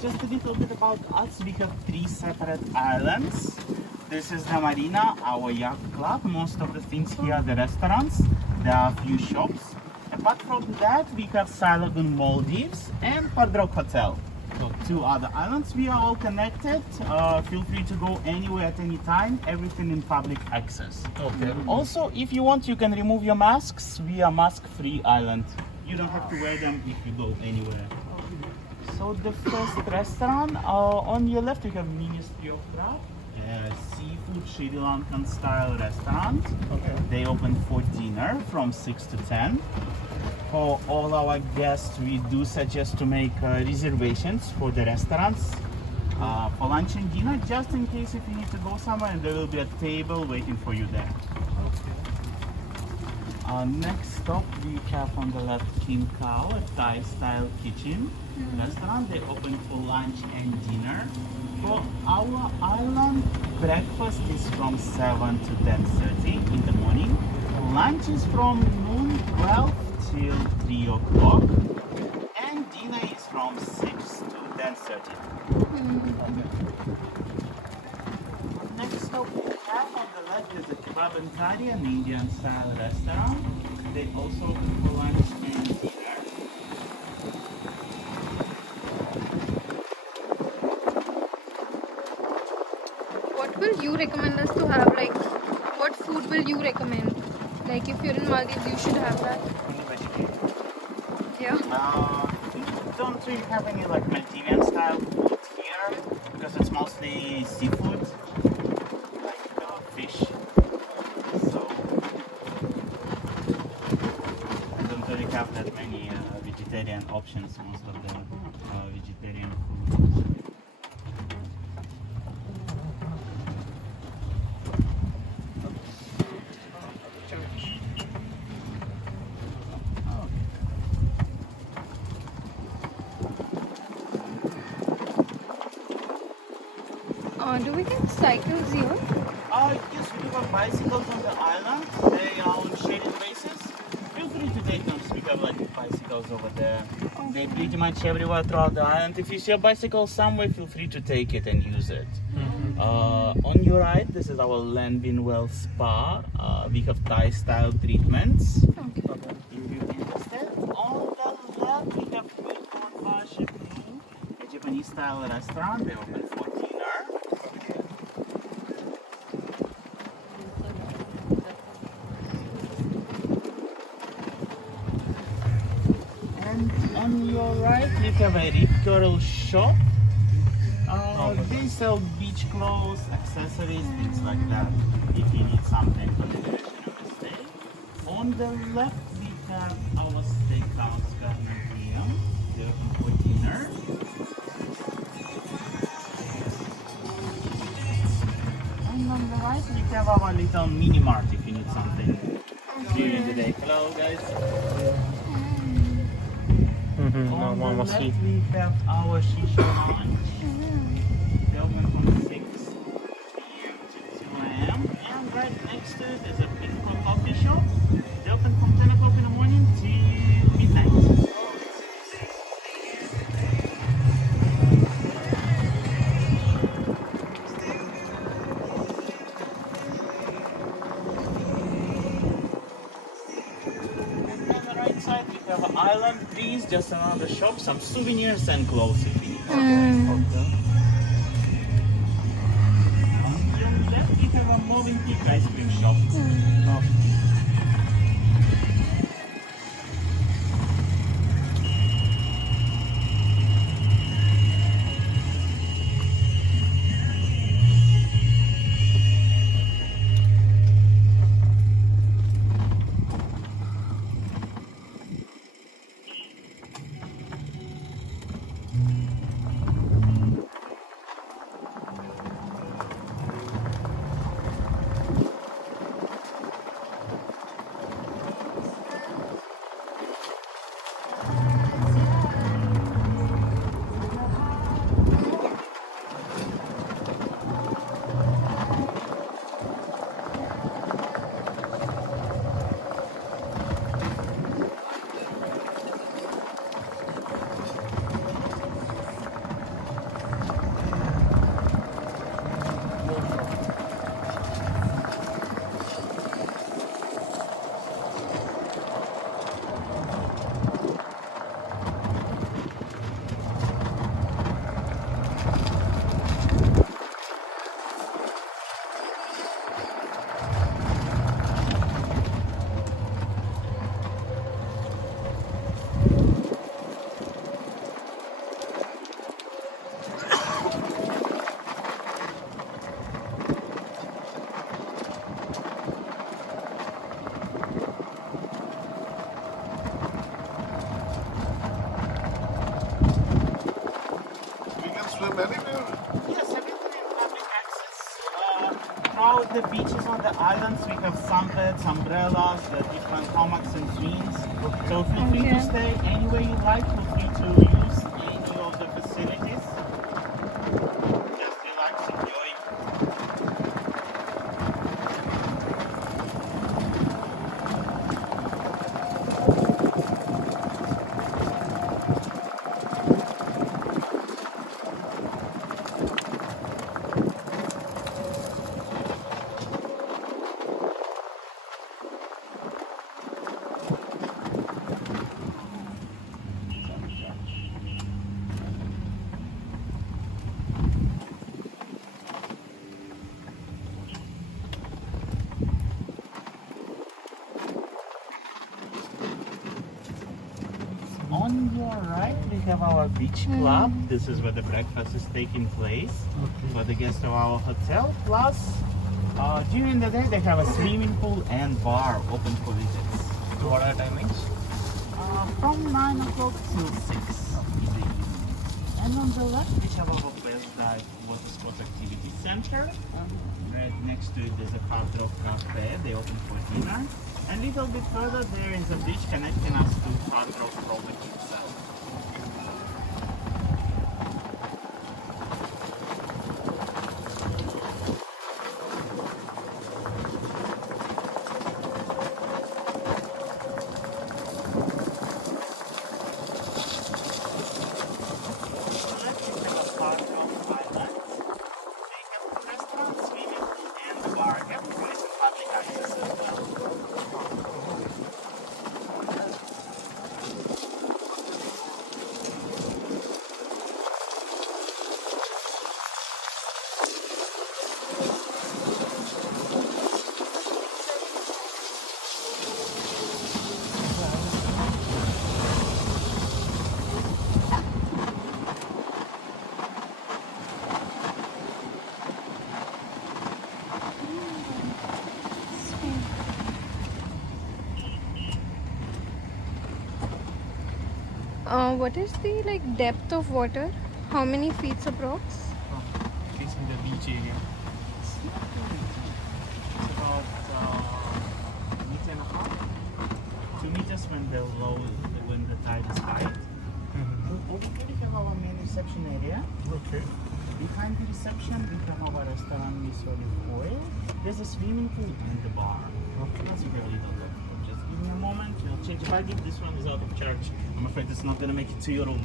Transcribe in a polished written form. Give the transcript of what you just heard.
Just a little bit about us. We have 3 separate islands. This is the Marina, our yacht club. Most of the things here are the restaurants. There are a few shops. Apart from that, we have Saiilagoon Maldives and Padrog Hotel. So 2 other islands. We are all connected. Feel free to go anywhere at any time. Everything in public access. Okay. Also, if you want, you can remove your masks. We are mask-free island. You don't have to wear them if you go anywhere. So the first restaurant, on your left you have Ministry of Craft, seafood Sri Lankan style restaurant. Okay. They open for dinner from 6 to 10. For all our guests, we do suggest to make reservations for the restaurants for lunch and dinner, just in case if you need to go somewhere, and there will be a table waiting for you there. Next stop we have on the left King Cow, a Thai style kitchen restaurant. They open for lunch and dinner. For our island, breakfast is from 7 to 10:30 in the morning. Lunch is from noon 12 till 3 o'clock. And dinner is from 6 to 10:30. Next stop we have on the left is a Kebab and Thali, an Indian style restaurant. They also open for lunch and dinner. What will you recommend us to have? Like, what food will you recommend? Like, if you're in Maldives, you should have that. Only vegetarian. Yeah. We don't really have any like Maldivian style food here because it's mostly seafood, like fish. So I don't really have that many vegetarian options. Most of the vegetarian food. Do we get cycles here? Yes, we do have bicycles on the island. They are on shaded bases. Feel free to take them. We have like bicycles over there. They pretty much everywhere throughout the island. If you see a bicycle somewhere, feel free to take it and use it. On your right, this is our Lanbin Well Spa. We have Thai style treatments. Okay. If you're interested. On the left, we have Hilton Bar Shipping, a Japanese style restaurant. They open for dinner. And on your right, you have a Rip Curl shop. They sell beach clothes, accessories, things like that, if you need something for the duration of the stay. On the left, we have our steakhouse Garden Museum. They open for dinner. And on the right, we have our little mini mart if you need something during the day. Hello, guys. On the left, we have our shisha lounge. They open from 6 p.m. to 2 a.m. And right next to it is a Pinko coffee shop. They open from 10 o'clock in the morning till midnight. And on the right side, we have an Island Breeze, just another shop, some souvenirs and clothes if you need. Okay. On the left, we have a moving peak ice cream shop. swim anywhere? Yes, everything is public access. Throughout the beaches on the islands, we have sunbeds, umbrellas, the different hammocks and swings. So feel free to Okay. stay anywhere you like. Feel free to use any of the facilities. Just relax, enjoy. On your right, we have our beach club. This is where the breakfast is taking place for the guests of our hotel. Plus, during the day, they have a swimming pool and bar open for visits. What are the timings? From 9 o'clock till 6 in the evening. And on the left, we have our best dive water sports activity center. Right next to it, there's a hard rock cafe. They open for dinner. And a little bit further, there is a bridge connecting us to Hard Rock property itself. What is the depth of water? How many feet approx? Facing the beach area. It's about meter and a half, 2 meters when the tide is high. Over here we have our main reception area. Okay. Behind the reception we have our restaurant with olive oil. There's a swimming pool and the bar. Okay. Plus you have a little look. Just give me a moment. We'll change the buggy. This one is out of charge. I'm afraid it's not gonna make it to your room.